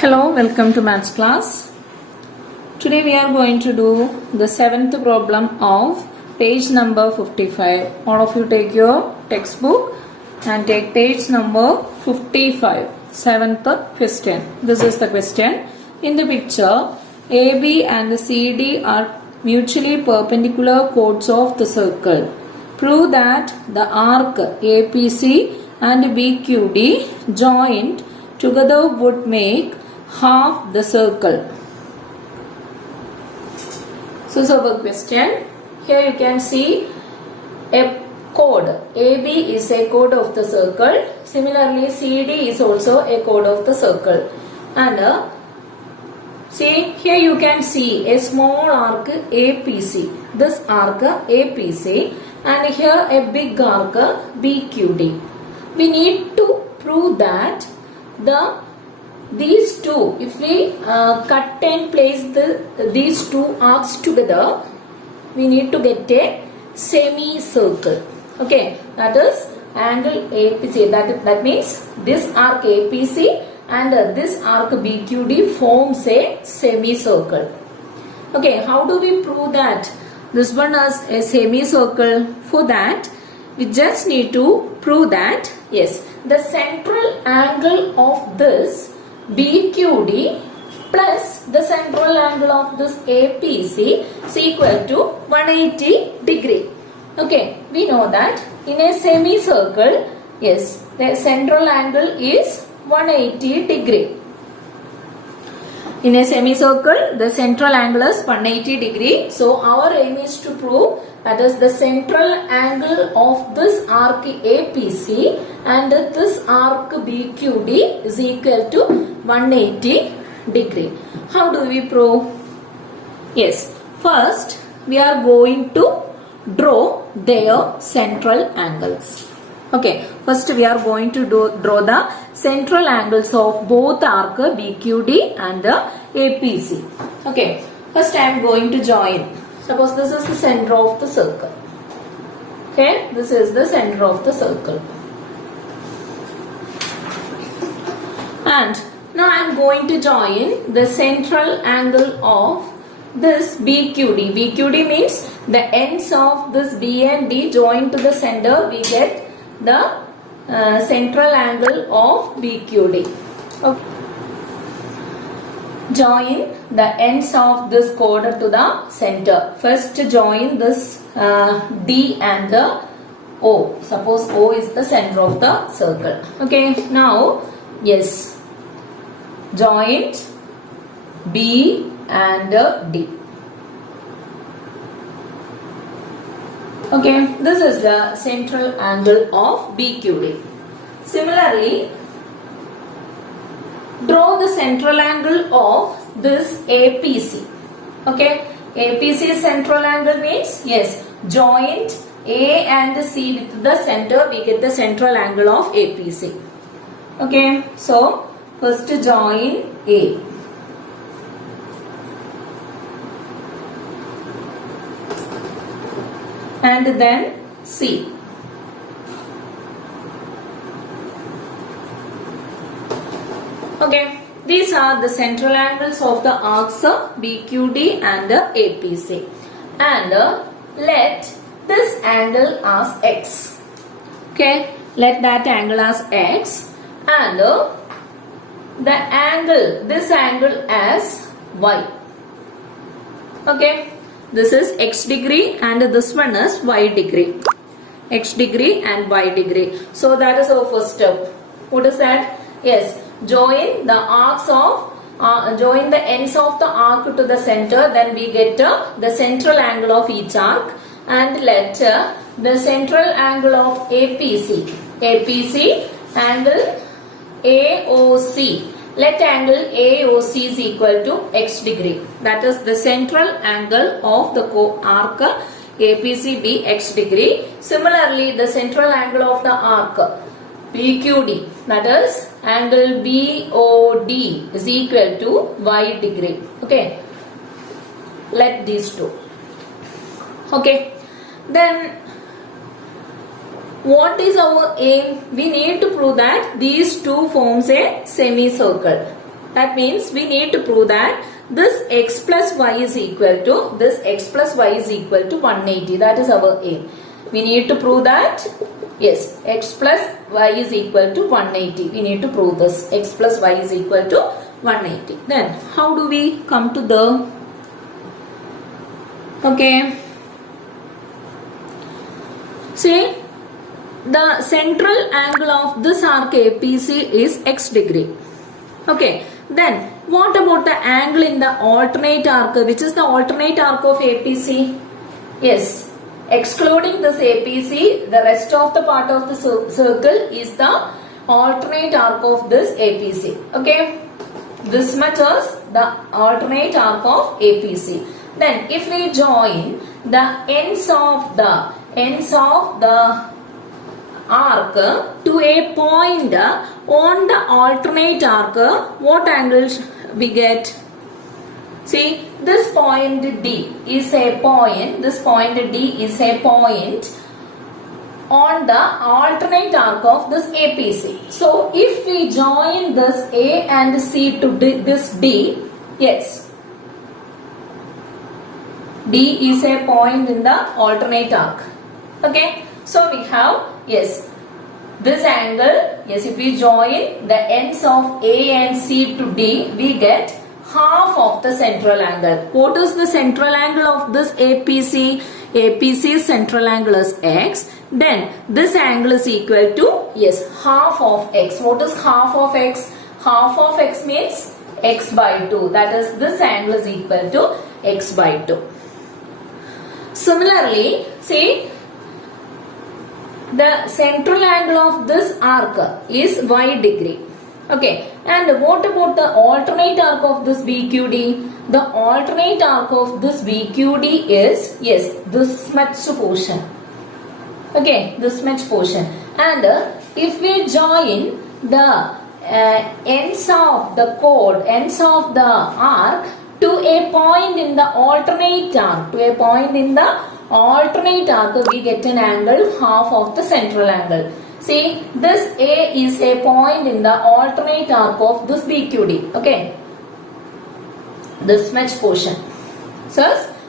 Hello, welcome to maths class. Today we are going to do the 7th problem of page number 55. All of you take your textbook and take page number 55. 7th question. This is the question. In the picture, AB and CD are mutually perpendicular chords of the circle. Prove that the arc APC and BQD joined together would make half the circle. So our question, here you can see a chord. AB is a chord of the circle. Similarly, CD is also a chord of the circle. And see, here you can see a small arc APC. This arc APC, and here a big arc BQD. We need to prove that these two, if we cut and place these two arcs together, we need to get a semicircle. Okay, that is angle APC. That means this arc APC and this arc BQD forms a semicircle. Okay, how do we prove that this one is a semicircle? For that, we just need to prove that yes, the central angle of this BQD plus the central angle of this APC is equal to 180 degree. Okay, we know that in a semicircle, yes, the central angle is 180 degree. In a semicircle, the central angle is 180 degree. So our aim is to prove that is the central angle of this arc APC and this arc BQD is equal to 180 degree. How do we prove? Yes, first we are going to draw their central angles. Okay, first we are going to draw the central angles of both arc BQD and the APC. Okay, first I am going to join. Suppose this is the center of the circle. Okay, this is the center of the circle. And now I am going to join the central angle of this BQD. BQD means the ends of this B and D joined to the center. We get the central angle of BQD. Okay. Join the ends of this chord to the center. First join this D and the O. Suppose O is the center of the circle. Okay. Now, yes, joint B and D. Okay, this is the central angle of BQD. Similarly, draw the central angle of this APC. Okay, APC central angle means yes, joint A and C with the center, we get the central angle of APC. Okay, so first join A. And then C. Okay, these are the central angles of the arcs BQD and APC. And let this angle as X. Okay, let that angle as X. And the angle, this angle as Y. Okay. This is X degree and this one is Y degree. X degree and Y degree. So that is our first step. What is that? Yes, join the arcs of, join the ends of the arc to the center. Then we get the central angle of each arc. And let the central angle of APC. APC angle AOC. Let angle AOC is equal to X degree. That is the central angle of the arc APC be X degree. Similarly, the central angle of the arc BQD, that is angle BOD is equal to Y degree. Okay. Let these two. Okay. Then what is our aim? We need to prove that these two forms a semicircle. That means we need to prove that this x plus y is equal to, this x plus y is equal to 180. That is our aim. We need to prove that, yes, x plus y is equal to 180. We need to prove this. X plus y is equal to 180. Then how do we come to the, okay, see, the central angle of this arc APC is x degree. Okay, then what about the angle in the alternate arc? Which is the alternate arc of APC? Yes, excluding this APC, the rest of the part of the circle is the alternate arc of this APC. Okay, this much is the alternate arc of APC. Then if we join the ends of the arc to a point on the alternate arc, what angle we get? See, this point D is a point, this point D is a point on the alternate arc of this APC. So if we join this A and C to this D, yes, D is a point in the alternate arc. Okay, so we have, yes, this angle, yes, if we join the ends of A and C to D, we get half of the central angle. What is the central angle of this APC? APC's central angle is x. Then this angle is equal to, yes, half of x. What is half of x? Half of x means x by 2. That is, this angle is equal to x by 2. Similarly, see, the central angle of this arc is y degree. Okay, and what about the alternate arc of this BQD? The alternate arc of this BQD is, yes, this much portion. Okay, this much portion. And if we join the ends of the chord, ends of the arc to a point in the alternate arc, we get an angle half of the central angle. See, this A is a point in the alternate arc of this BQD. Okay, this much portion. So,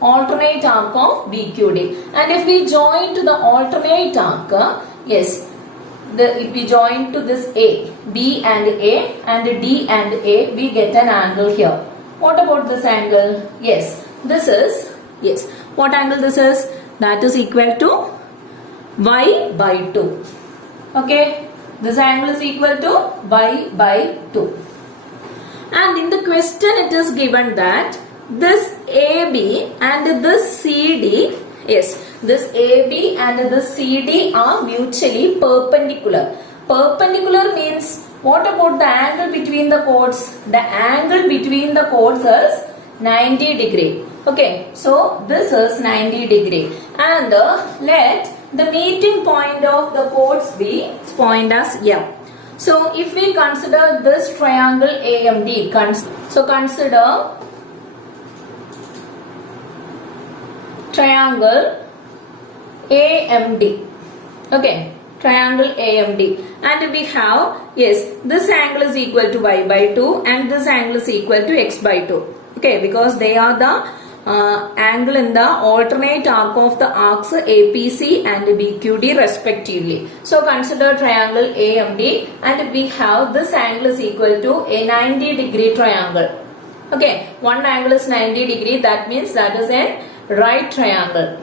alternate arc of BQD. And if we join to the alternate arc, yes, if we join to this A, B and A and D and A, we get an angle here. What about this angle? Yes, this is, yes, what angle this is? That is equal to y by 2. Okay, this angle is equal to y by 2. And in the question it is given that this AB and this CD, yes, this AB and this CD are mutually perpendicular. Perpendicular means, what about the angle between the chords? The angle between the chords is 90 degree. Okay, so this is 90 degree. And let the meeting point of the chords be point as M. So if we consider this triangle AMD, so consider triangle AMD. Okay, triangle AMD, and we have, yes, this angle is equal to y by 2 and this angle is equal to x by 2. Okay, because they are the angle in the alternate arc of the arcs APC and BQD respectively. So consider triangle AMD, and we have this angle is equal to a 90 degree triangle. Okay, one angle is 90 degree, that means that is a right triangle.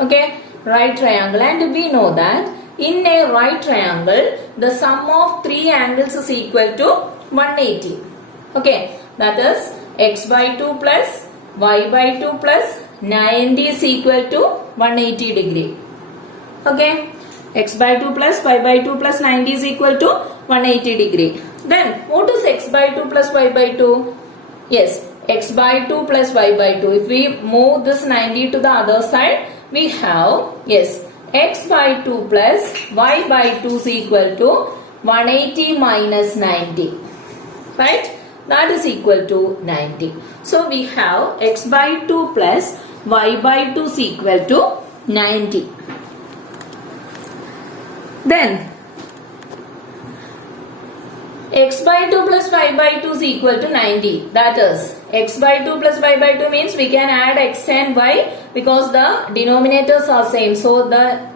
Okay, right triangle, and we know that in a right triangle the sum of three angles is equal to 180. Okay, that is x by 2 plus y by 2 plus 90 is equal to 180 degree. Okay, x by 2 plus y by 2 plus 90 is equal to 180 degree. Then what is x by 2 plus y by 2? Yes, x by 2 plus y by 2. If we move this 90 to the other side, we have, yes, x by 2 plus y by 2 is equal to 180 minus 90. Right? That is equal to 90. So we have x by 2 plus y by 2 is equal to 90. Then x by 2 plus y by 2 is equal to 90. That is, x by 2 plus y by 2 means we can add x and y because the denominators are same. So the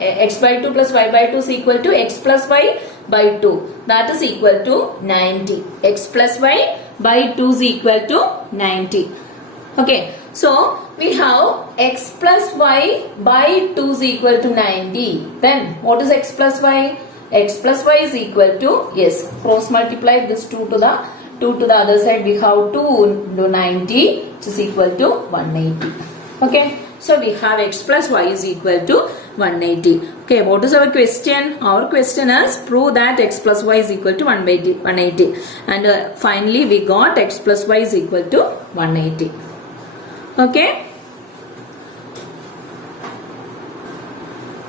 x by 2 plus y by 2 is equal to x plus y by 2. That is equal to 90. X plus y by 2 is equal to 90. Okay. So we have x plus y by 2 is equal to 90. Then what is x plus y? X plus y is equal to, yes, cross multiply this 2 to the other side. We have 2 into 90 which is equal to 180. Okay. So we have x plus y is equal to 180. Okay, what is our question? Our question is prove that x plus y is equal to 180. And finally we got x plus y is equal to 180. Okay.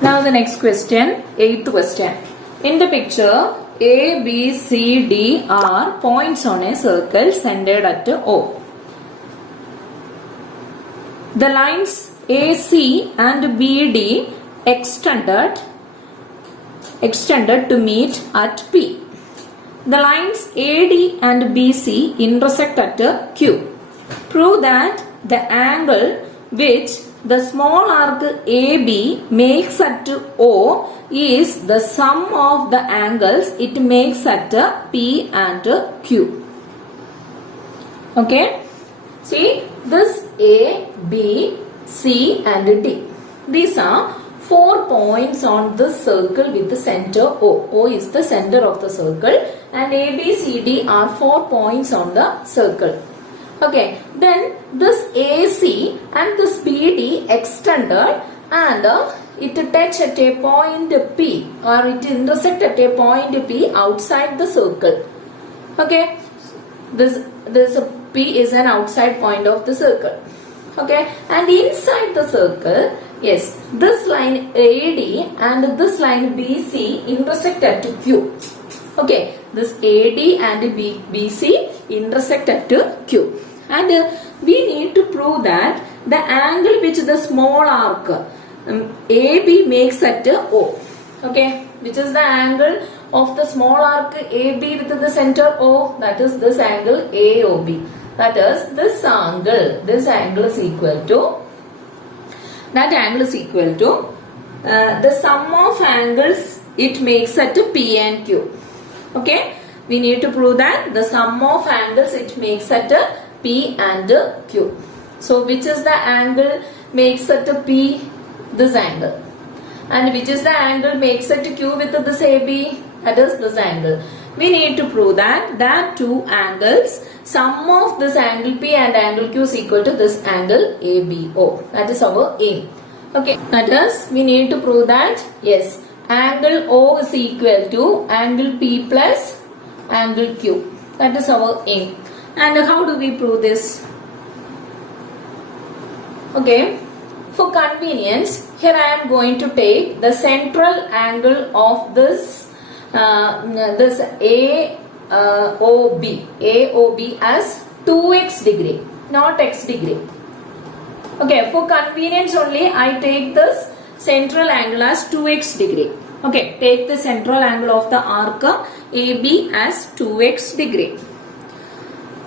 Now the next question, 8th question. In the picture, A, B, C, D are points on a circle centered at O. The lines AC and BD extended to meet at P. The lines AD and BC intersect at Q. Prove that the angle which the small arc AB makes at O is the sum of the angles it makes at P and Q. Okay. See, this A, B, C and D. These are 4 points on this circle with the center O. O is the center of the circle and A, B, C, D are 4 points on the circle. Okay, then this AC and this BD extended and it touch at a point P or it intersect at a point P outside the circle. Okay, this P is an outside point of the circle. Okay, and inside the circle, yes, this line AD and this line BC intersect at Q. Okay, this AD and BC intersect at Q. And we need to prove that the angle which the small arc AB makes at O. Okay, which is the angle of the small arc AB with the center O, that is this angle AOB. That is this angle is equal to, the sum of angles it makes at P and Q. Okay, we need to prove that the sum of angles it makes at P and Q. So which is the angle makes at P? This angle. And which is the angle makes at Q with this AB? That is this angle. We need to prove that two angles, sum of this angle P and angle Q is equal to this angle ABO. That is our aim. Okay, that is, we need to prove that, yes, angle O is equal to angle P plus angle Q. That is our aim. And how do we prove this? Okay, for convenience, here I am going to take the central angle of this this AOB as 2x degree, not x degree. Okay, for convenience only I take this central angle as 2x degree. Okay, take the central angle of the arc AB as 2x degree.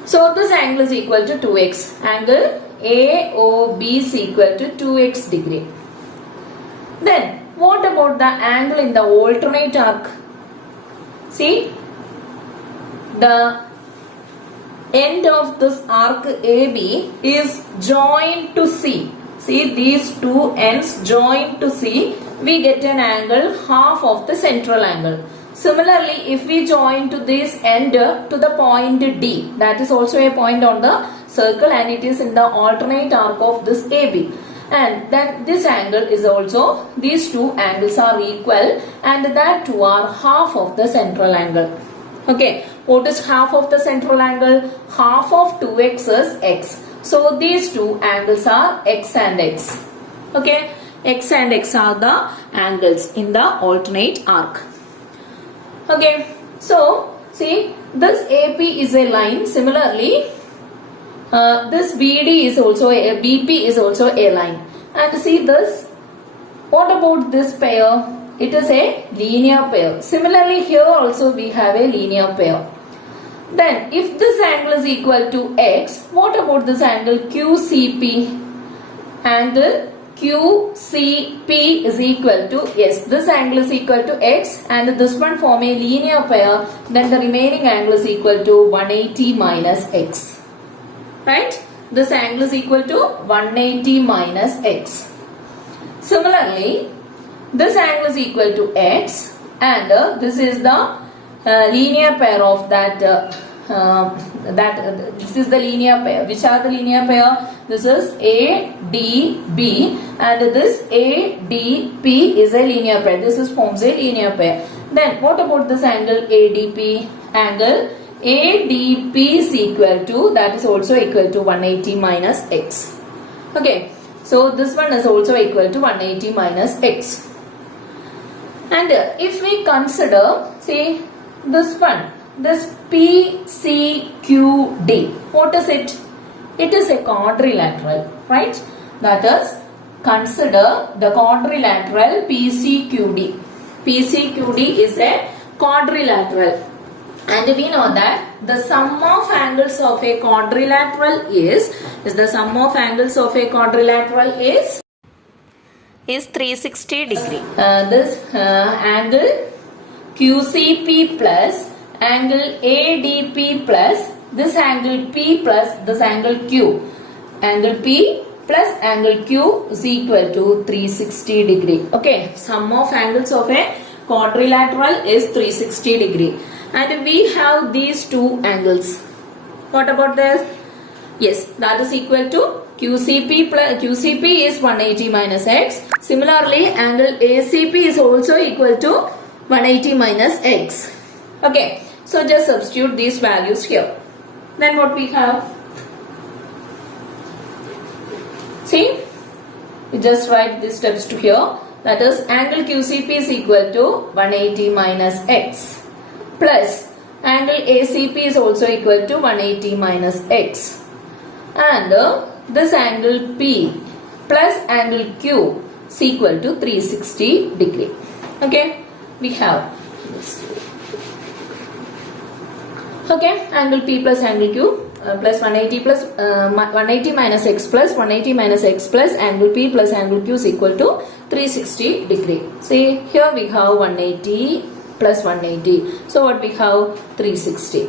So this angle is equal to 2x. Angle AOB is equal to 2x degree. Then what about the angle in the alternate arc? See, the end of this arc AB is joined to C. See, these two ends joined to C, we get an angle half of the central angle. Similarly, if we join to this end to the point D, that is also a point on the circle and it is in the alternate arc of this AB. And then this angle is also, these two angles are equal and that two are half of the central angle. Okay, what is half of the central angle? Half of 2x is x. So these two angles are x and x. Okay, x and x are the angles in the alternate arc. Okay, so see, this AP is a line. Similarly, this BD is also a BP is also a line. And see this. What about this pair it is a linear pair. Similarly, here also we have a linear pair. Then, if this angle is equal to x, what about this angle QCP? Angle QCP is equal to, yes, this angle is equal to x and this one form a linear pair, then the remaining angle is equal to 180 minus x. Right? This angle is equal to 180 minus x. Similarly, this angle is equal to x and this is the linear pair of that this is the linear pair. Which are the linear pair? This is ADB and this ADP is a linear pair. This is forms a linear pair. Then what about this angle ADP? Angle ADP is equal to, that is also equal to 180 minus x. Okay, so this one is also equal to 180 minus x. And if we consider, see this one, this PCQD, what is it? It is a quadrilateral, right? That is, consider the quadrilateral PCQD. PCQD is a quadrilateral. And we know that the sum of angles of a quadrilateral is 360 degree. This angle QCP plus angle ADP plus this angle P plus this angle Q. Angle P plus angle Q is equal to 360 degree. Okay, sum of angles of a quadrilateral is 360 degree. And we have these two angles. What about this? Yes, that is equal to QCP plus QCP is 180 minus x. Similarly, angle ACP is also equal to 180 minus x. Okay, so just substitute these values here. Then what we have? See, we just write these steps to here. That is, angle QCP is equal to 180 minus x plus angle ACP is also equal to 180 minus x. And this angle P plus angle Q is equal to 360 degree. Okay, we have this. Okay, angle P plus angle Q plus 180 plus 180 minus x plus 180 minus x plus angle P plus angle Q is equal to 360 degree. See, here we have 180 plus 180. So what we have? 360.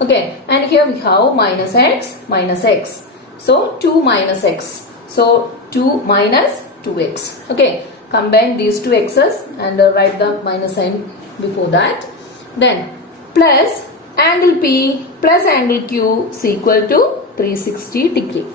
Okay, and here we have minus x minus x. So 2 minus x. So 2 minus 2x. Okay, combine these two x's and write the minus sign before that. Then plus angle P plus angle Q is equal to 360 degree.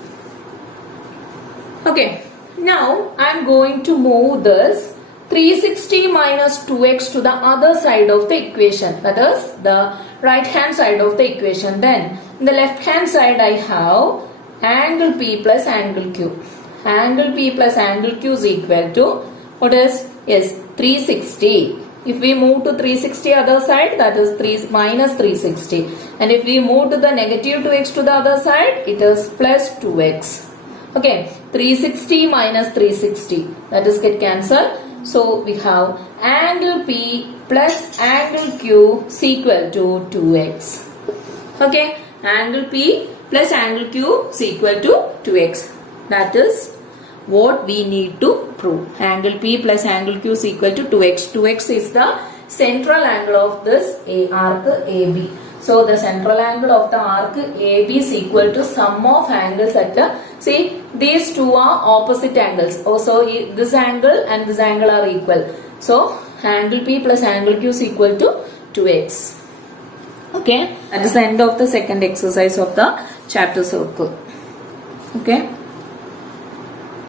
Okay, now I am going to move this 360 minus 2x to the other side of the equation, that is the right hand side of the equation. Then in the left hand side I have angle P plus angle Q. Angle P plus angle Q is equal to, what is? Yes, 360. If we move to 360 other side, that is 3 minus 360. And if we move to the negative 2x to the other side, it is plus 2x. Okay, 360 minus 360, that is get cancelled. So we have angle P plus angle Q is equal to 2x. Okay, angle P plus angle Q is equal to 2x. That is what we need to prove. Angle P plus angle Q is equal to 2x. 2x is the central angle of this arc AB. So the central angle of the arc AB is equal to sum of angles at the, see, these two are opposite angles. Also this angle and this angle are equal. So angle P plus angle Q is equal to 2x. Okay, that is the end of the second exercise of the chapter circle. Okay.